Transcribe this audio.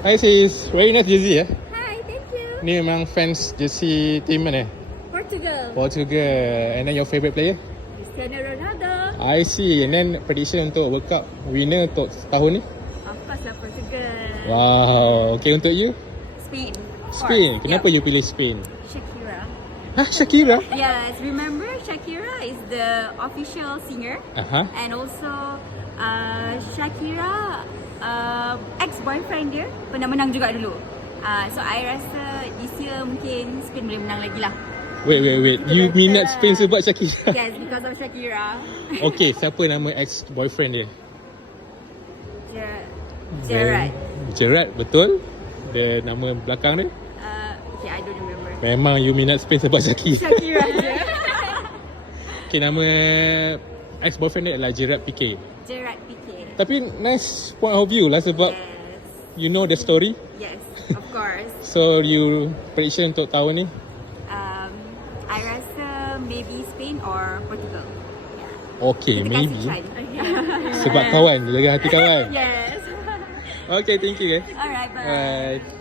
Hi sis, very nice jersey Hi, thank you. Ni memang fans jersey team mana? Portugal. Portugal. And then your favourite player? Cristiano Ronaldo. I see. And then prediction untuk World Cup winner untuk tahun ni? Of course lah Portugal. Wow. Okay, untuk you? Spain. Of Spain. course. Kenapa you pilih Spain? Shakira. Hah, Shakira? Yes, remember Shakira is the official singer. Aha. And also Shakira ex-boyfriend dia pernah menang juga dulu. So I rasa this year mungkin Spain boleh menang lagi lah. Wait. You minat Spain sebab Shakira? Yes, because of Shakira. Okay, siapa nama ex-boyfriend dia? Gerard. Gerard, betul? Dia nama belakang dia? Okay, I don't remember. Memang you minat Spain sebab Shakira. Shakira je. Okay, nama ex-boyfriend dia adalah Gerard Piqué. Gerard Piqué. Tapi nice point of view lah sebab Yes. you know the story. Yes, of course. So you prediction untuk tahun ni? I rasa maybe Spain or Portugal. Okay, Kita maybe. kasih try. Sebab kawan, jaga hati kawan. Yes. Okay, thank you guys. Alright, bye. Bye.